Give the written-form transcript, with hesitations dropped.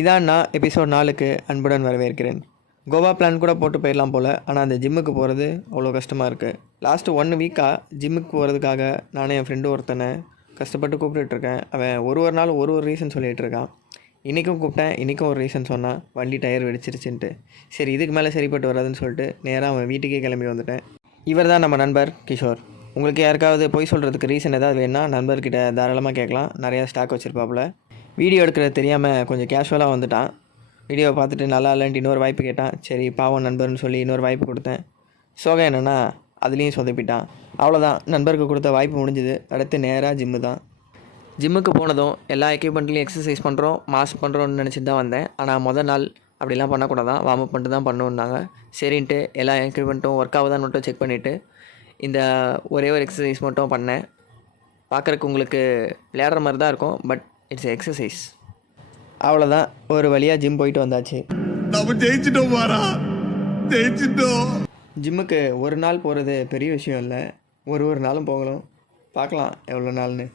இதான் நான் எபிசோட் 4க்கு அன்புடன் வரவேற்கிறேன். கோவா பிளான் கூட போட்டு போயிடலாம் போல், ஆனால் அந்த ஜிம்முக்கு போகிறது அவ்வளோ கஷ்டமாக இருக்குது. லாஸ்ட்டு 1 வீக்காக ஜிம்முக்கு போகிறதுக்காக நானும் என் ஃப்ரெண்டு ஒருத்தனை கஷ்டப்பட்டு கூப்பிட்டுருக்கேன். அவன் ஒரு நாள் ஒரு ரீசன் சொல்லிகிட்டு இருக்கான். இன்றைக்கும் கூப்பிட்டேன், இன்றைக்கும் ஒரு ரீசன் சொன்னான், வண்டி டயர் வெடிச்சிருச்சுன்ட்டு. சரி, இதுக்கு மேலே சரிப்பட்டு வராதுன்னு சொல்லிட்டு நேராக அவன் வீட்டுக்கே கிளம்பி வந்துட்டேன். இவர் தான் நம்ம நண்பர் கிஷோர். உங்களுக்கு யாருக்காவது பொய் சொல்கிறதுக்கு ரீசன் ஏதாவது வேணுன்னா நண்பர்கிட்ட தாராளமாக கேட்கலாம். நிறையா ஸ்டாக் வச்சுருப்பாப்புல. வீடியோ எடுக்கிறது தெரியாமல் கொஞ்சம் கேஷுவலாக வந்துட்டான். வீடியோவை பார்த்துட்டு நல்லா இல்லைன்ட்டு இன்னொரு வாய்ப்பு கேட்டான். சரி, பாவம் நண்பர்னு சொல்லி இன்னொரு வாய்ப்பு கொடுத்தேன். சோகம் என்னென்னா அதுலேயும் சொதப்பிட்டான். அவ்வளோதான், நண்பருக்கு கொடுத்த வாய்ப்பு முடிஞ்சுது. அடுத்து நேராக ஜிம்மு தான். ஜிம்முக்கு போனதும் எல்லா எக்யூப்மெண்ட்லேயும் எக்ஸசைஸ் பண்ணுறோம், மாஸ் பண்ணுறோன்னு நினச்சிட்டு தான் வந்தேன். ஆனால் மொதல் நாள் அப்படிலாம் பண்ணக்கூடாதான், வார்ம் அப் பண்ணிட்டு தான் பண்ணணுன்னாங்க. சரின்ட்டு எல்லா எக்யூப்மெண்ட்டும் ஒர்க் ஆகுதான்னு மட்டும் செக் பண்ணிவிட்டு இந்த ஒரே ஒரு எக்ஸசைஸ் மட்டும் பண்ணேன். பார்க்குறக்கு உங்களுக்கு விளையாடுற மாதிரி தான் இருக்கும், பட் இட்ஸ் எக்ஸசைஸ். அவ்வளோதான், ஒரு வழியாக ஜிம் போயிட்டு வந்தாச்சு. நம்ம ஜெயிச்சிட்டோம் பாரா, ஜெயிச்சிட்டோம். ஜிம்முக்கு ஒரு நாள் போகிறது பெரிய விஷயம் இல்லை, ஒரு நாளும் போகலாம். பார்க்கலாம் எவ்வளோ நாள்னு.